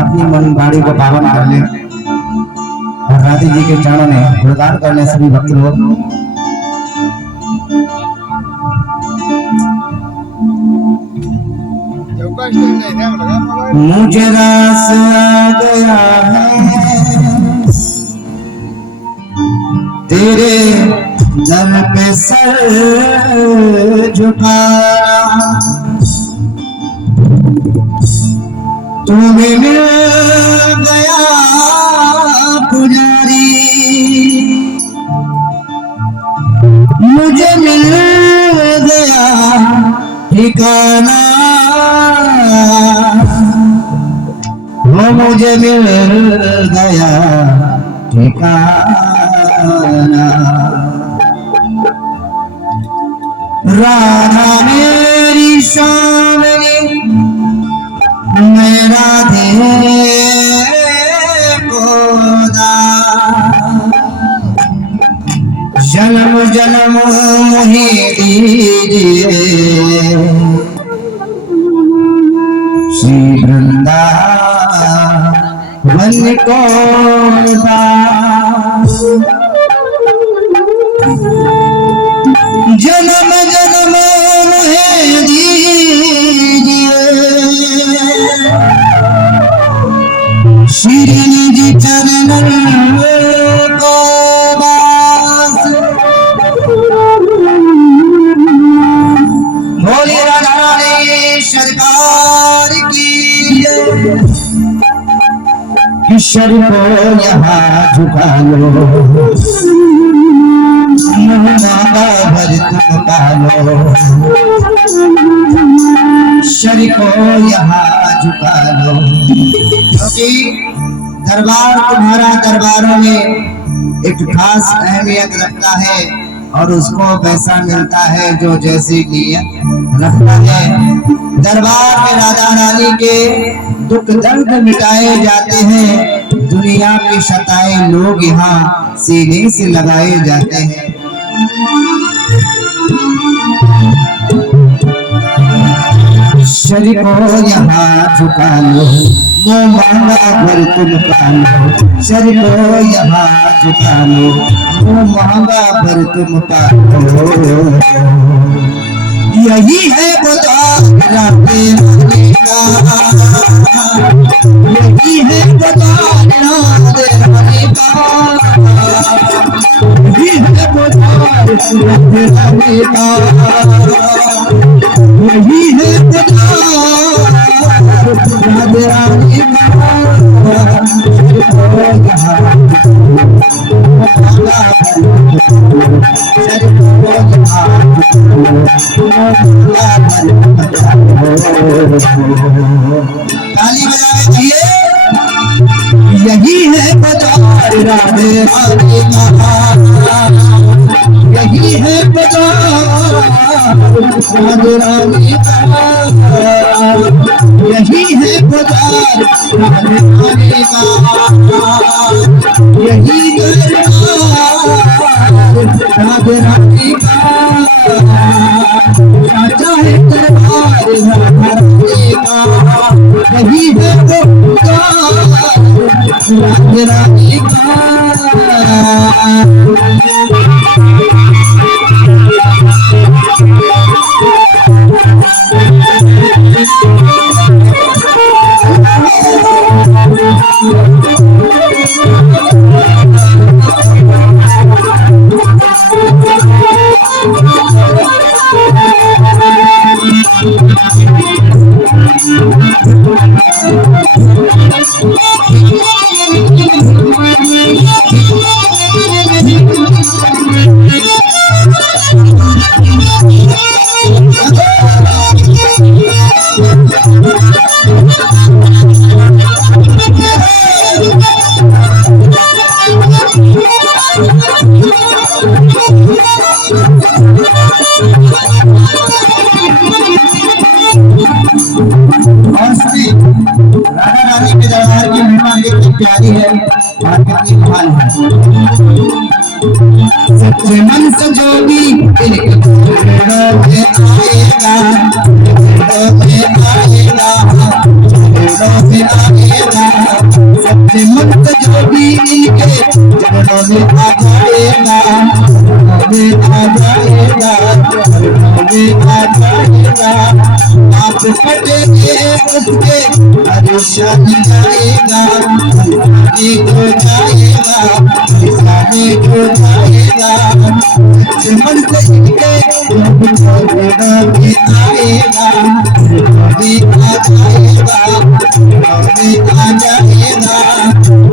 अपनी मन वाणी को पावन कर ले और राधे जी के चरणों में गुणगान करने सभी भक्त लोग। मुझे रास आ गया है तेरे दर पे सर झुकाया, तुम्हें मिल गया पुजारी, मुझे मिल गया ठिकाना, वो मुझे मिल गया ठिकाना। राधा मेरी शामली मैं राधे को जन्म जन्म मोहि दीजिए श्री वृंदावन को जन्म जन्म मोहि दीजिए श्री जी चरणन को बास। भोले राधा रानी सरकार की ईश्वर को यहाँ झुका लो, मांगा भर तुम पालो, ईश्वर को यहाँ झुका लो। क्योंकि दरबार तुम्हारा दरबारों में एक खास अहमियत रखता है और उसको पैसा मिलता है जो जैसी नीयत रखता है। दरबार में राधा रानी के दुख दर्द मिटाए जाते हैं, दुनिया के सताए लोग यहाँ सीने से लगाए जाते हैं। शरीर को यहाँ झुका लो, वो मांगा भर तुम पालो, शरीर को यहाँ झुका लो, वो मांगा भर तुम पालो। यही है बाजार राधे रानी का, यही है बाजार राधे रानी का, यही है बाजार राधे रानी का, यही है बाजार राधे रानी का। ताली बजाइए, यही है बाजार राधे रानी का, यही है बाजार राधे रानी का, यही है बाजार राधे रानी का, यही राधे रानी का। साचा है दरबार राधा रानी का, यही है राधे रानी का। राधा रानी के दरबार की महिमा कितनी प्यारी है और कितनी महान है। सच्चे मन से जोगी आएगा चरणों में आएगा, सबसे मत जो भी इनके चरणों में आ जाएगा, चरणों में आ जाएगा, चरणों में आ जाएगा। आप कटेंगे उसके परेशानी जाएगा, परेशानी को जाएगा, परेशानी को जाएगा। सच्चे मन से इनके चरणों में आएगा, चरणों में आ जाएगा, चरणों में आ जाएगा।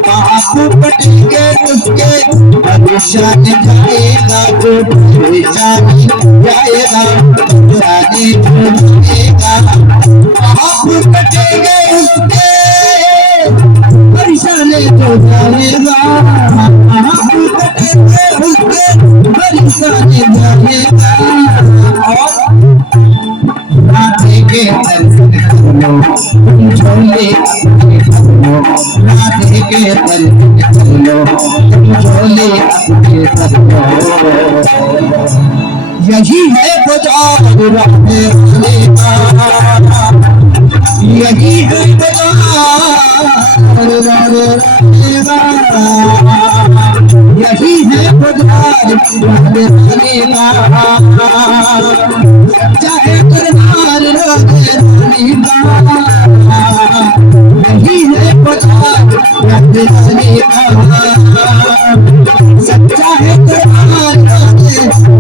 आप कटेंगे उसके परेशानी जाएगा, जो परेशानी जाएगा, परेशानी को जाएगा। आप कटेंगे उसके परेशानी को जाएगा, आप कटेंगे उसके परेशानी जाएगा। और राधे के दर्शन करो, झोले अपने भरो, राधे के दर्शन करो, झोले अपने भरो। यही है बाजार राधे वाले का, यही है बाजार राधे का, यही है बाजार राधे वाले का। चाहे दरबार राधे रानी का, यही है बाजार राधे रानी का। सच्चा है दरबार राधे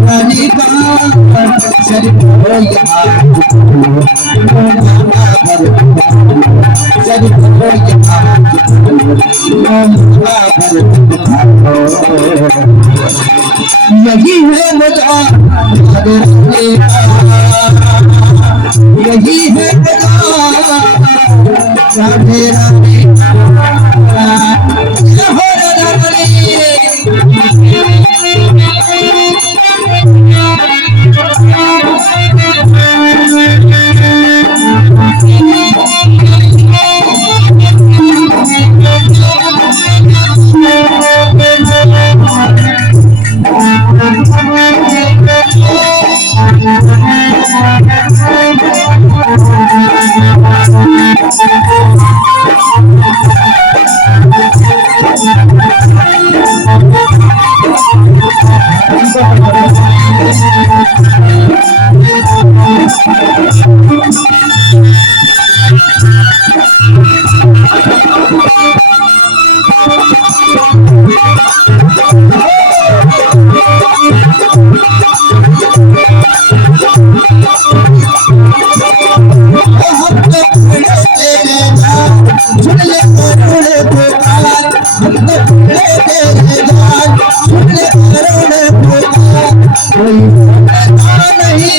रानी का। शरीफ हो यहाँ शरीफ हो यहाँ यही है मजा यही है राधे राधे कोई पता नहीं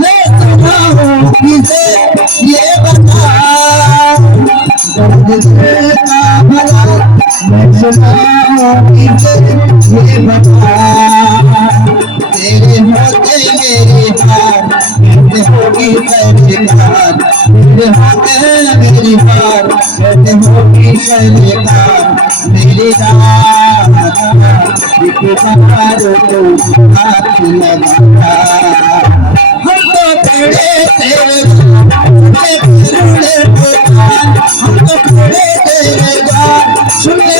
मैं सुना हूँ किसे ये बता, दर्द से का भला मैं सुना हूँ किसे ये बता। तेरे होते मेरी हार कैसे होगी पहली बार, तेरे होते मेरी हार कैसे होगी पहली बार। मेरी हाथ लगा हम तो खड़े तेरे हम तो खड़े तेरे सुने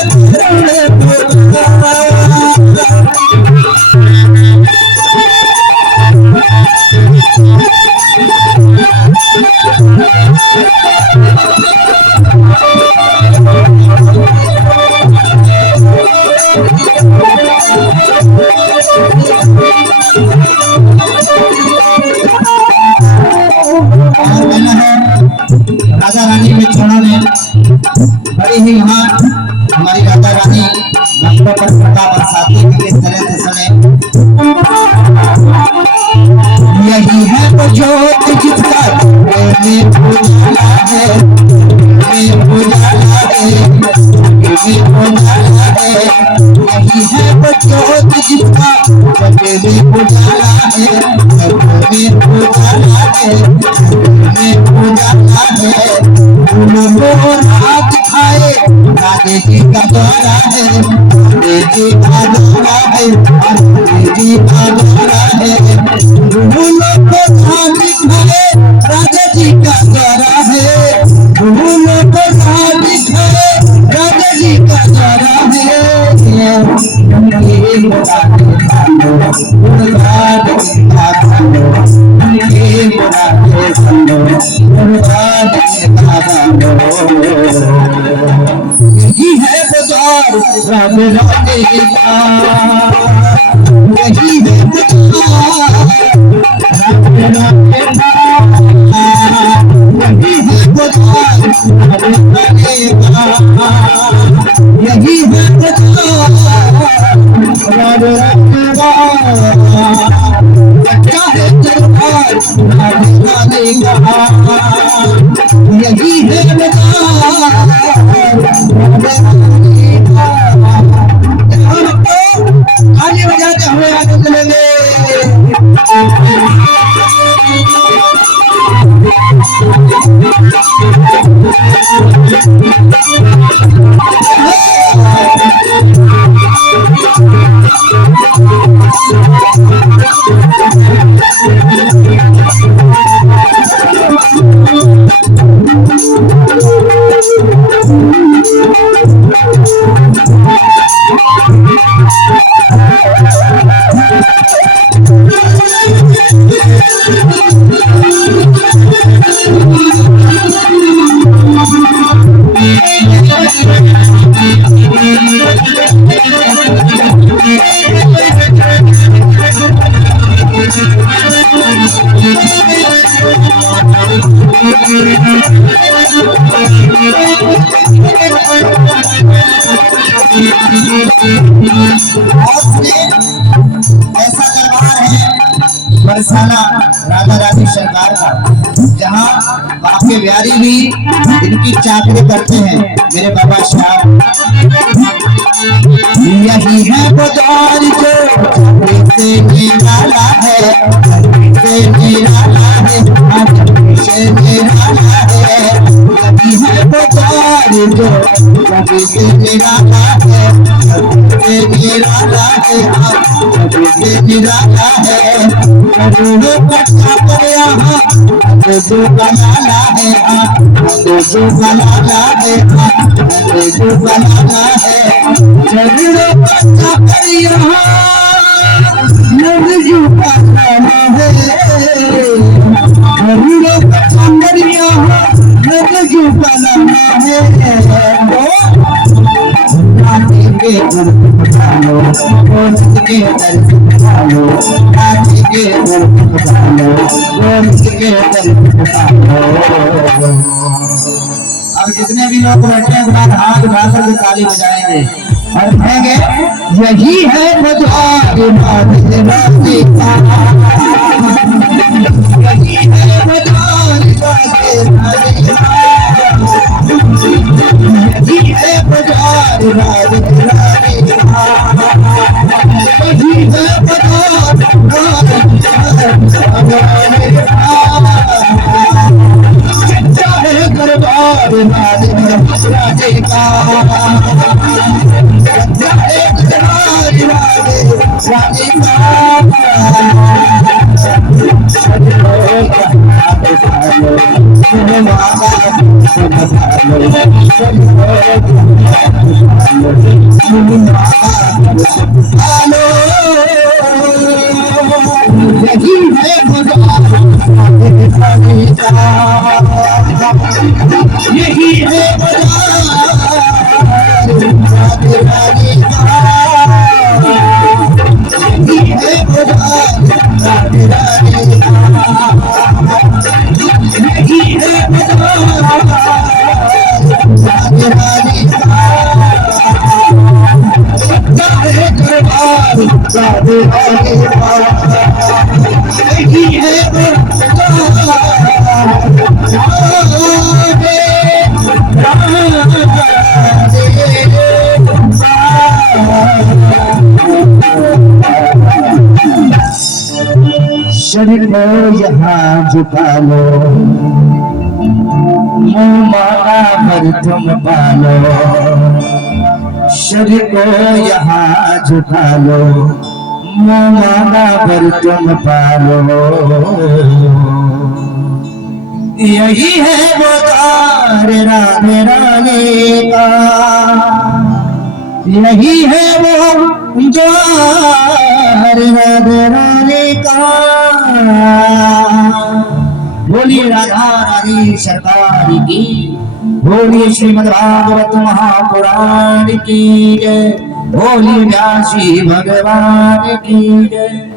राजा रानी में छोड़ा ने बड़ी ही यहाँ हमारी राजा रानी भक्तों पर कृपा बरसाती है। इस तरह से सुने यही है वो ज्योत जिसका में उजाला है, में उजाला है, में उजाला है। यही है वो ज्योत जिसका में उजाला है, में उजाला है, में उजाला है। उनको रात खाए राधे जी का द्वारा है, राधे जी का द्वारा है, राधे जी का द्वारा है। भूलों को राधे खाए राधे जी का द्वारा है, भूलों को यही है बाजार राधे राधे का, यही है बाजार राधे राधे का, यही है बाजार राधे राधे का, यही है बाजार राधे राधे का, सच्चा है दरबार राधे राधे का, यही है बाजार राधे राधे का। हम तो आगे बजाते हुए आगे चलेंगे। ऐसा दरबार है बरसाना राधा रानी सरकार का, जहाँ बाके बिहारी भी इनकी चाकरी करते हैं। मेरे बाबा श्याम, यही है बाजार जो से निराला है, से निराला है, से निराला है, यही है बाजार जो से निराला है, से निराला है, से निराला है। करोड़ों का छापर यहाँ जो बनाना है, जो बनाना है, जो बनाना है। करोड़ों का छापर यहाँ जो बनाना है, करोड़ों का छापर यहाँ जो बनाना है। राधे के दर पधारो, के दर पधारो, राधे के दर पधारो, के दर पधारो। अब जितने भी लोग बैठे हैं हाथ उठाकर के ताली बजाएंगे और कहेंगे यही है बाजार राधे राधे का, यही है बाजार राधे राधे का, यही है बाजार राधे राधे का, यही है बाजार राधे राधे का। चाहे दरबार राधे राधे का, चाहे दरबार राधे राधे का। यही है बाजार राधे राधे का, यही है बाजार राधे राधे का, यही है बाजार राधे राधे का, यही है बाजार राधे राधे का। चाहे दरबार राधे राधे का, यही है शरीर को यहाँ झुका लो, मुँह माना भर तुम पालो, शरीर को यहाँ झुका लो, मुँह माना भर तुम पालो। यही है बाजार राधे राधे का, यही है वो द्वार राधे राधे का, बोलिए राधा रानी सरकार की, बोलिए श्रीमद् भागवत महापुराण की जय, बोलिए व्यासी भगवान की जय।